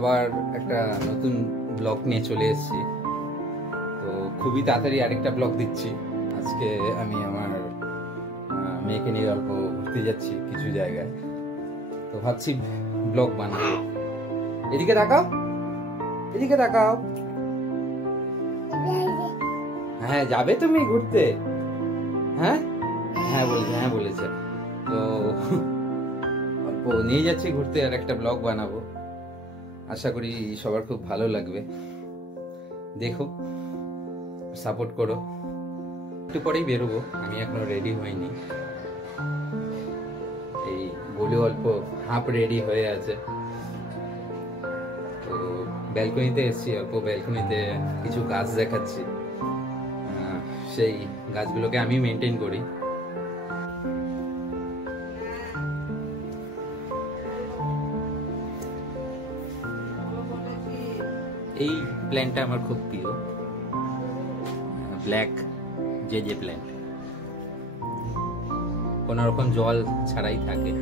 আবার একটা নতুন ব্লগ নিয়ে চলে এসেছি। তো খুবই তাড়াতাড়ি আরেকটা ব্লগ দিচ্ছি। আজকে আমি আমার মেয়েকে নিয়ে অল্প ঘুরতে যাচ্ছি কিছু জায়গায়, তো ভাবছি ব্লগ বানাবো। এদিকে তাকাও, এদিকে তাকাও। হ্যাঁ যাবে তুমি ঘুরতে? হ্যাঁ হ্যাঁ বলেছে, হ্যাঁ বলেছে। তো অল্প নিয়ে যাচ্ছি ঘুরতে, আর একটা ব্লগ বানাবো। আশা করি সবার খুব ভালো লাগবে। দেখো, সাপোর্ট করো। একটু পরেই বেরোবো, আমি এখনো রেডি হইনি। এই বলে অল্প হাফ রেডি হয়ে আছে। তো ব্যালকনিতে এসেছি, অল্প ব্যালকনিতে কিছু গাছ দেখাচ্ছি। সেই গাছগুলোকে আমি মেনটেন করি। এই প্ল্যান্টটা আমার খুব প্রিয়, ব্ল্যাক যে প্ল্যান্ট, কোন রকম জল ছাড়াই থাকে।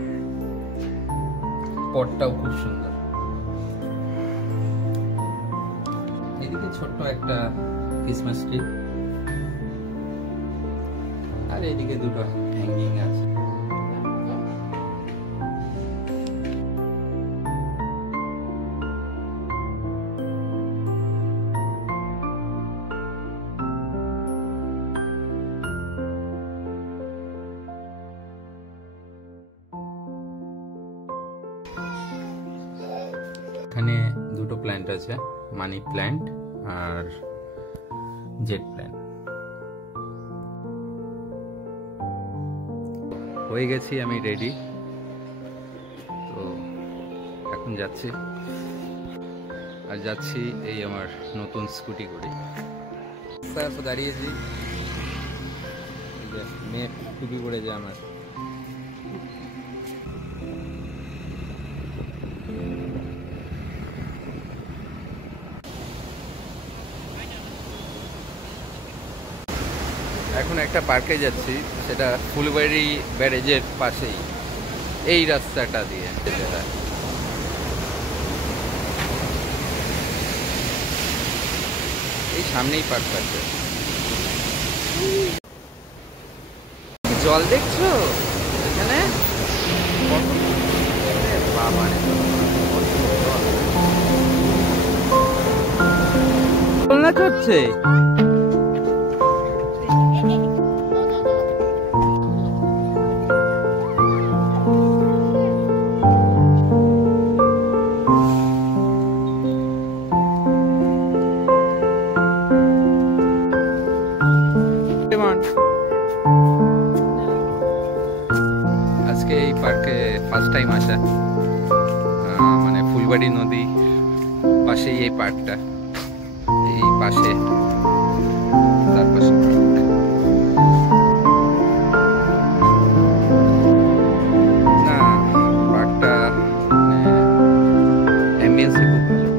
পটটাও খুব সুন্দর। এদিকে ছোট্ট একটা ক্রিসমাস ট্রি, আর এদিকে দুটো হ্যাঙ্গিং আছে। এখানে দুটো প্ল্যান্ট আছে, মানি প্ল্যান্ট আর জেট প্ল্যান্ট। হয়ে গেছি আমি রেডি, তো এখন যাচ্ছি। আর যাচ্ছি এই আমার নতুন স্কুটি করে। দাঁড়িয়েছি, মেয়ে টুপি পড়েছে আমার। এখন একটা পার্কে যাচ্ছি, সেটা ফুলবাড়ি ব্যারেজের পাশেই, এই রাস্তাটা দিয়ে যেতে হয়। এই সামনেই পার্ক আছে। জল দেখছো এখানে? বাবা দোলনা চড়ছে। আজকে এই পার্কে ফার্স্ট টাইম আসা, মানে ফুলবাড়ি নদী পাশেই এই পার্কটা, এই পাশে তার পাশে না, পার্কটা অ্যাম্বিয়েন্স খুব ভালো।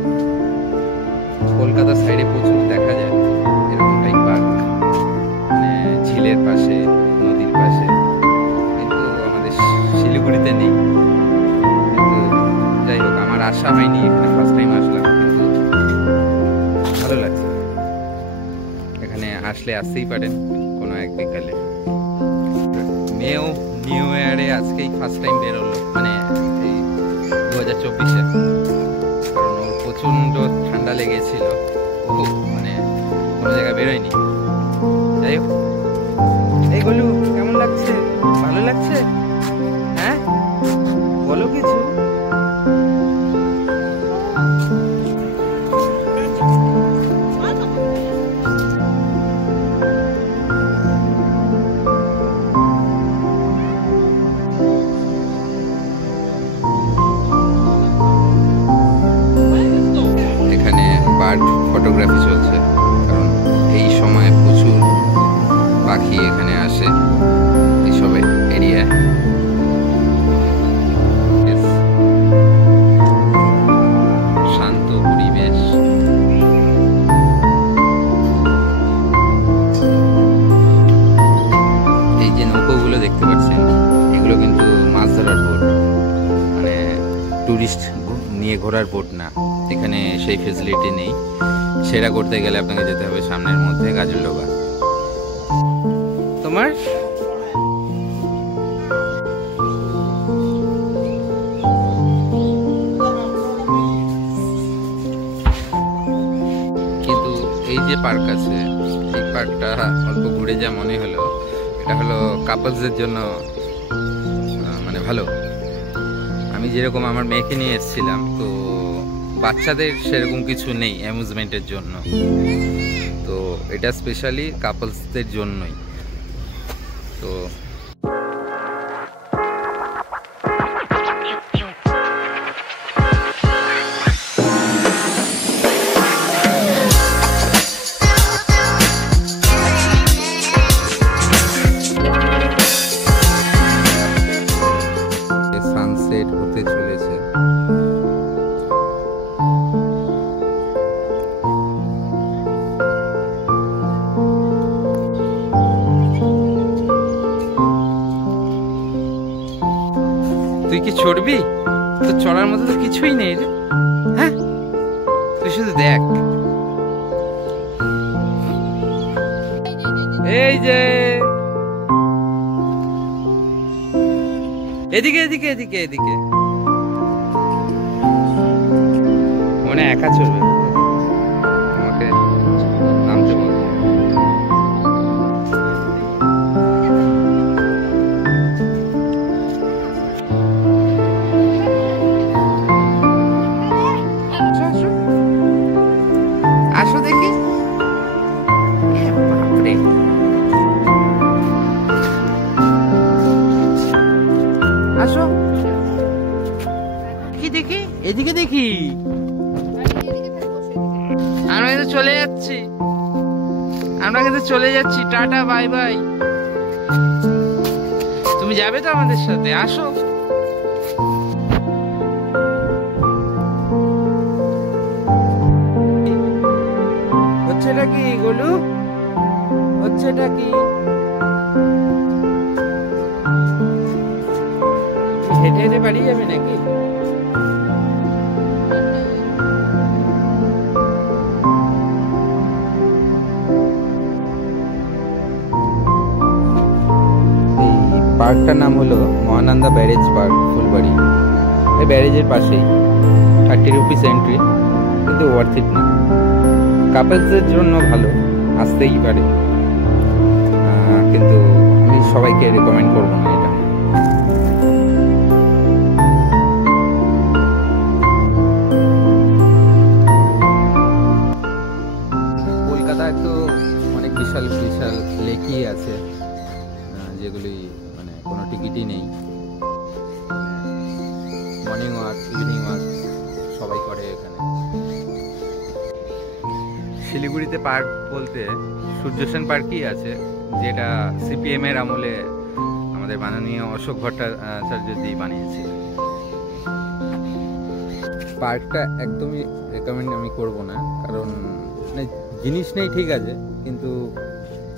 কলকাতার সাইডে প্রচুর দেখা যায় এরকমটাই পার্ক, মানে ঝিলের পাশে, নদীর পাশে। কিন্তু আমাদের শিলিগুড়িতে নেই। কিন্তু যাই হোক, আমার আশা হয়নি, এখানে ফার্স্ট টাইম আসলাম, কিন্তু ভালো লাগছে। এখানে আসলে আসতেই পারেন কোনো এক বিকালে। মেয়েও নিউ ইয়ারে আজকেই ফার্স্ট টাইম বেরোলো, মানে এই 2024-এ। কারণ ওর প্রচণ্ড ঠান্ডা লেগেছিল, ও মানে কোনো জায়গায় বেরোয়নি। যাই হোক, এই গলু কেমন লাগছে? ভালো লাগছে? হ্যাঁ বলো কিছু। এখানে বার্ড ফটোগ্রাফি চলছে, কারণ এই সময় প্রচুর পাখি এখানে আসে এইসব এরিয়ায়। শান্ত পরিবেশ। এই যে নৌকোগুলো দেখতে পাচ্ছেন, এগুলো কিন্তু মাছ ধরার বোট, মানে টুরিস্ট নিয়ে ঘোরার বোট না। এখানে সেই ফেসিলিটি নেই। সেটা করতে গেলে আপনাকে যেতে হবে সামনের মধ্যে গাজলডোবা। তোমার কিন্তু এই যে পার্ক আছে, এই পার্কটা অল্প ঘুরে যা মনে হলো, এটা হলো কাপলসদের জন্য মানে ভালো। আমি যেরকম আমার মেয়েকে নিয়ে এসেছিলাম, তো বাচ্চাদের সেরকম কিছু নেই অ্যামিউজমেন্টের জন্য, তো এটা স্পেশালি কাপলসদের জন্যই। তো সানসেট হতে চলেছে। তুই কি চড়বি? তো চড়ার মতো তো কিছুই নেই রে। হ্যাঁ, তুই শুধু দেখ। এই যে এদিকে এদিকে এদিকে এদিকে মনে একা চড়বে, আমাকে নামতে বল। আসো দেখি। বাপরে, আসো দেখি, এদিকে দেখি। আমরা কিন্তু চলে যাচ্ছি, আমরা কিন্তু চলে যাচ্ছি। Tata, bye bye. তুমি যাবে তো আমাদের সাথে? আসো। হচ্ছেটা কি গোলু? হচ্ছেটা কি? হেঁটে হেঁটে বাড়ি যাবে নাকি? পার্কটার নাম হলো মহানন্দা ব্যারেজ পার্ক, ফুলবাড়ি। এই ব্যারেজের পাশেই 30 রুপিস এন্ট্রি, কিন্তু ওয়ার্থ ইট না। কাপলসদের জন্য ভালো, আসতেই পারে, কিন্তু আমি সবাইকে রেকমেন্ড করবো না এটা। কলকাতায় তো অনেক বিশাল বিশাল লেকই আছে, যেগুলি মানে কোনো টিকিটই নেই। মর্নিং ওয়াক, ইভিনিং ওয়াক সবাই করে এখানে। শিলিগুড়িতে পার্ক বলতে সূর্যসেন পার্কই আছে, যেটা সিপিএম এর আমলে আমাদের মাননীয় অশোক ভট্টাচার্যজি বানিয়েছে। পার্কটা একদমই রেকমেন্ড আমি করব না, কারণ মানে জিনিস নেই ঠিক আছে, কিন্তু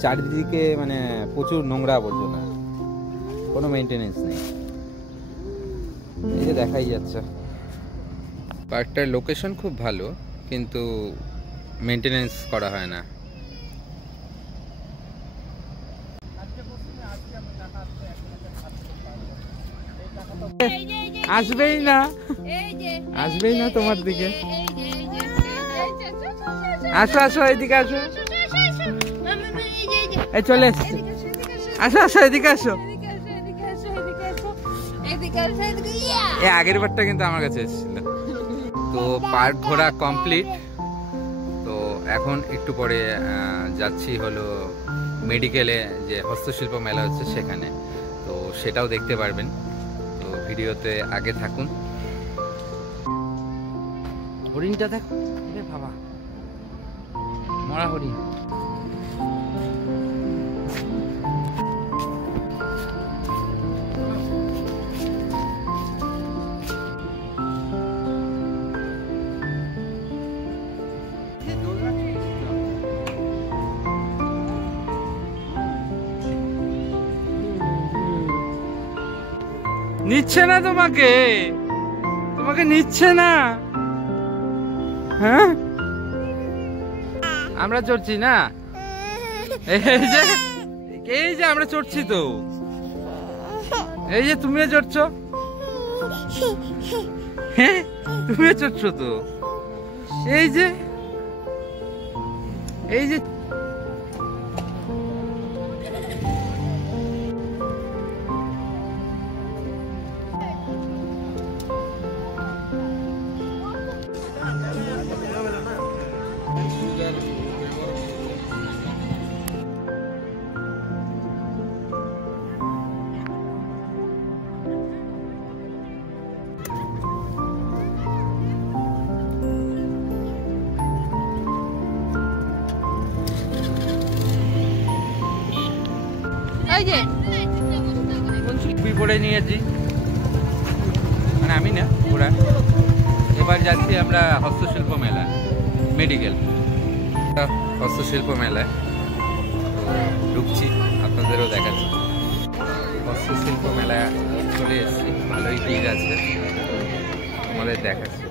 চারিদিকে মানে প্রচুর নোংরা আবর্জনা, কোনো মেনটেনেন্স নেই। এই যে দেখাই যাচ্ছে। পার্কটার লোকেশন খুব ভালো, কিন্তু মেনটেনেন্স করা হয় না। আসবেই না, আসবেই না তোমার দিকে। আসো আসো, এদিকে আসো। এই চলে এসছি। আসো আসো, এদিকে আসো। আগের বারটা কিন্তু আমার কাছে এসেছিল। তো পার্ক ঘোরা কমপ্লিট। তো এখন একটু পরে যাচ্ছি হলো মেডিকেলে, যে হস্তশিল্প মেলা হচ্ছে সেখানে, তো সেটাও দেখতে পারবেন। তো ভিডিওতে আগে থাকুন। হরিণটা দেখো, বাবা, মরা হরিণ। নিচ্ছে না তোমাকে, তোমাকে নিচ্ছে না। হ্যাঁ আমরা চড়ছি না, এই যে আমরা চড়ছি তো, এই যে তুমিও চড়ছো, হ্যাঁ তুমিও চড়ছো তো, এই যে পরে নিয়েছি, মানে আমি না ওরা। এবার যাচ্ছি আমরা হস্তশিল্প মেলা, মেডিকেল হস্তশিল্প মেলায় ঢুকছি, আপনাদেরও দেখাচ্ছি। হস্তশিল্প মেলায় চলে এসেছি, ভালোই ভিড় আছে, আমাদের দেখাচ্ছি।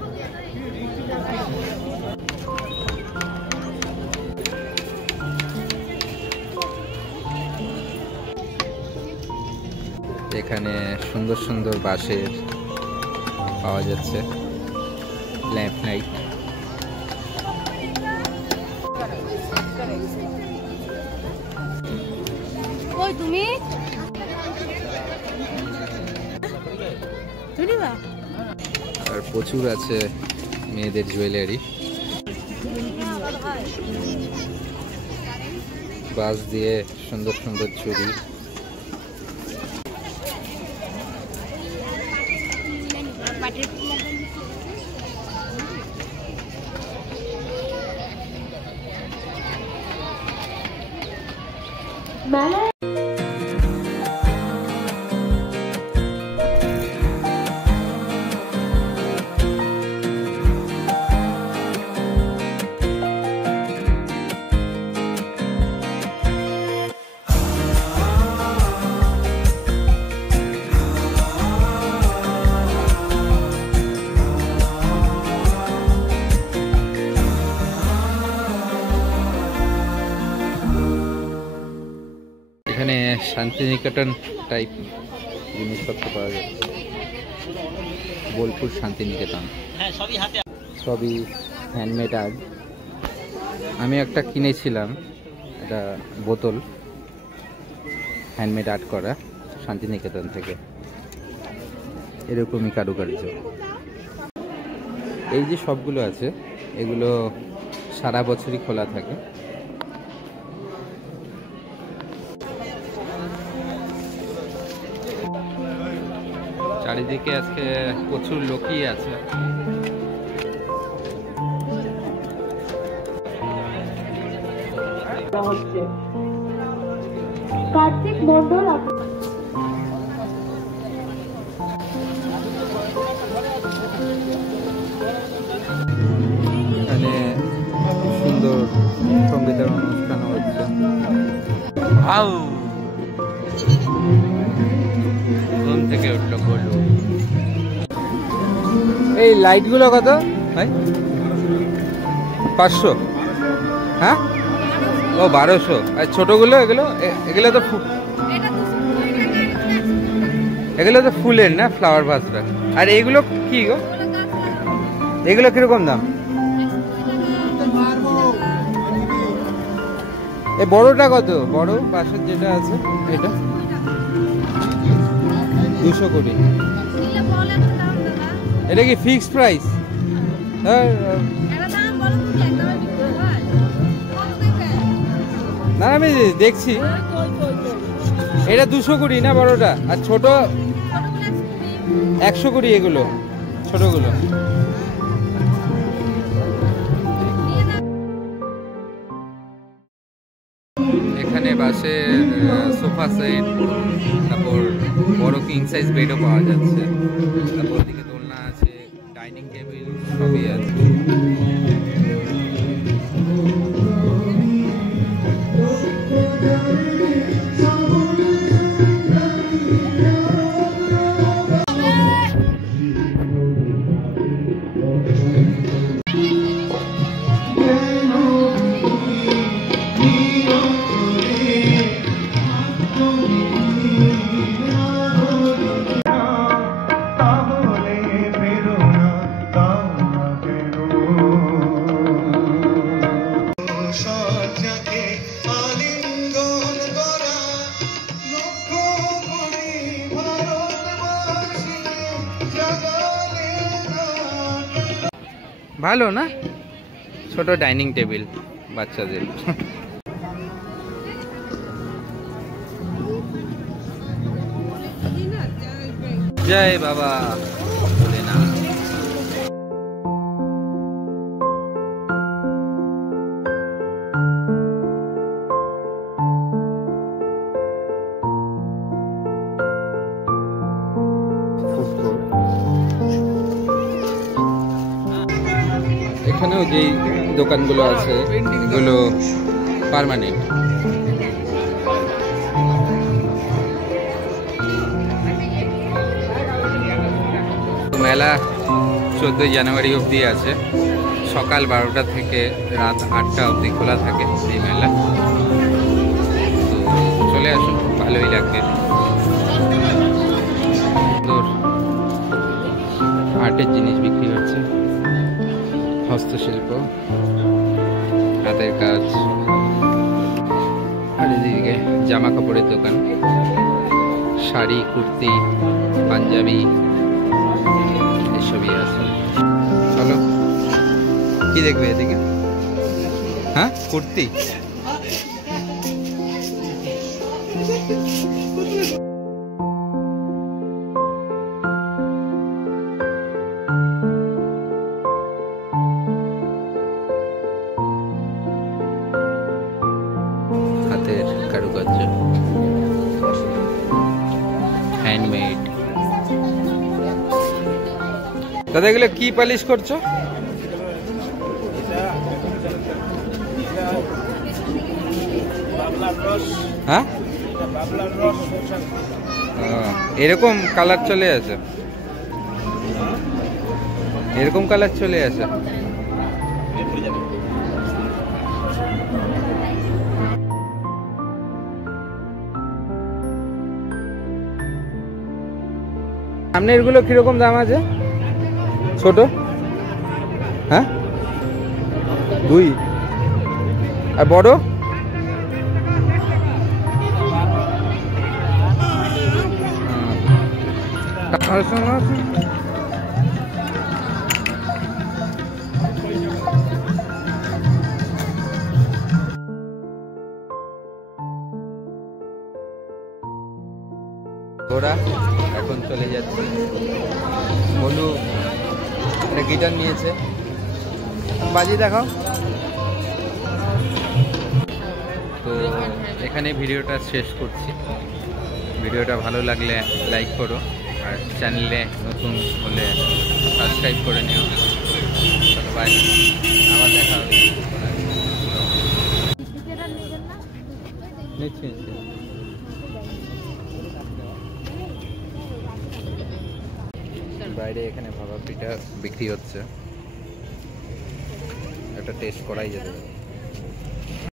এখানে সুন্দর সুন্দর বাঁশের পাওয়া যাচ্ছে, ল্যাম্প লাইট। তুমি আর প্রচুর আছে মেয়েদের জুয়েলারি, বাঁশ দিয়ে সুন্দর সুন্দর চুড়ি। এখানে শান্তিনিকেতন টাইপ জিনিসপত্র পাওয়া যাচ্ছে, বোলপুর শান্তিনিকেতন, সবই হ্যান্ডমেড আর্ট। আমি একটা কিনেছিলাম, একটা বোতল হ্যান্ডমেড আর্ট করা শান্তিনিকেতন থেকে, এরকমই কারুকার্য। এই যে সবগুলো আছে এগুলো সারা বছরই খোলা থাকে। চারিদিকে আজকে প্রচুর লোকই আছে। কার্তিক মন্ডল এখানে সুন্দর সঙ্গীতের অনুষ্ঠান হচ্ছে। ঘুম থেকে উঠলো বললো। এই লাইটগুলো কত ভাই? 500? হ্যাঁ, ও 1200। আর ছোটগুলো এগুলো এগুলো তো ফুলের না, ফ্লাওয়ার ভাসটা। আর এগুলো কি গো, এগুলো কিরকম দাম? এই বড়টা কত? বড় পাশের যেটা আছে এটা 220। এটা কি ফিক্সড প্রাইস? না আমি দেখছি, এটা 220 না বড়টা, আর ছোট 120 এগুলো ছোটগুলো। এখানে বাসের সোফা সেট, তারপর বড় কিং সাইজ বেডও পাওয়া যাচ্ছে, তারপর ওদিকে দোলনা আছে, ডাইনিং টেবিল সবই আছে। ভালো না, ছোট ডাইনিং টেবিল বাচ্চাদের। জয় বাবা ভোলেনাথ। এখানেও যেই দোকানগুলো আছে এগুলো পার্মানেন্ট। মেলা 14 জানুয়ারি অবধি আছে, সকাল 12টা থেকে রাত 8টা অবধি খোলা থাকে এই মেলা। তো চলে আসুন, ভালোই লাগবে। সুন্দর আর্টের জিনিস বিক্রি হচ্ছে, হস্তশিল্প, হাতের কাজ। আর এদিকে জামা কাপড়ের দোকান, শাড়ি, কুর্তি, পাঞ্জাবি এসবই আছে। চলো, কি দেখবে এদিকে? হ্যাঁ, কুর্তি। হাতের কারুকার্য, হ্যান্ডমেড। দাদা এগুলো কি পালিশ করছো? হ্যাঁ, এরকম কালার চলে আসে, এরকম কালার চলে আসে। সামনে এগুলো কিরকম দাম আছে? ছোট? হ্যাঁ, 2। আর বড়? ওরা এখন চলে যাচ্ছে। বলু একটা গিটার নিয়েছে, বাজিয়ে দেখাও। তো এখানে ভিডিওটা শেষ করছি। ভিডিওটা ভালো লাগলে লাইক করো, আর চ্যানেলে নতুন হলে সাবস্ক্রাইব করে নিও। বাই, আবার দেখা হবে। নিচ্ছি। বাইরে এখানে ভাপা পিঠা বিক্রি হচ্ছে, একটা টেস্ট করাই যেতে পারে।